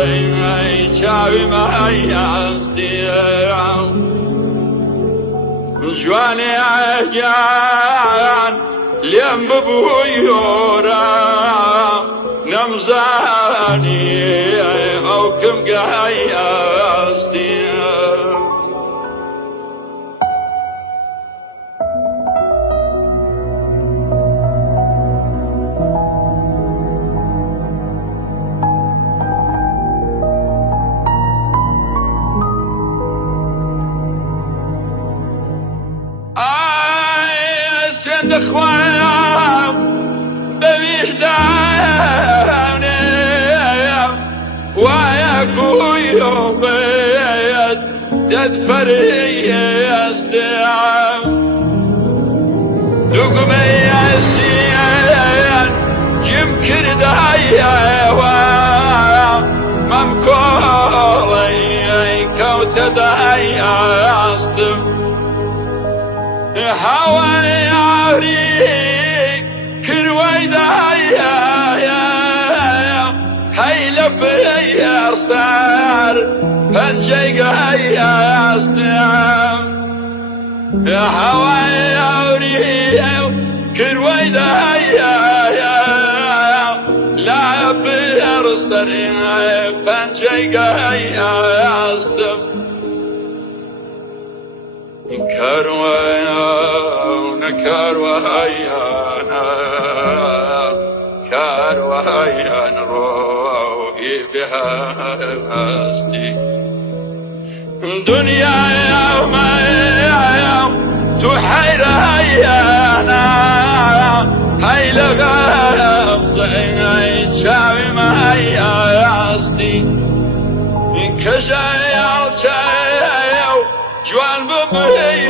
ڕاستەی چاوی مەهەیەستیە جوانێ ئاگیان لێم ببووی یۆرە نەمزانی ئەو کم گەهەیەستیە دخوایم بویژدانم وایە کویۆ بێت دەتپەرێستم دوگمەی ئەسیان جم کردایەوە مەم کۆڵی کەوتە دایەستم هەوای کروای دایە هەی لە پێیە سەر پەنجەی گەیەستم هەوای کروای دایە لە پێر سەر پەنجەی گەیەستم کاروانە کاروانە کاروان ڕۆی بێهەستی دنیایم تو حەیرانە هەی لە غەمزەی چاوی مەهەیەستی کەژایڵچە جوان ببێ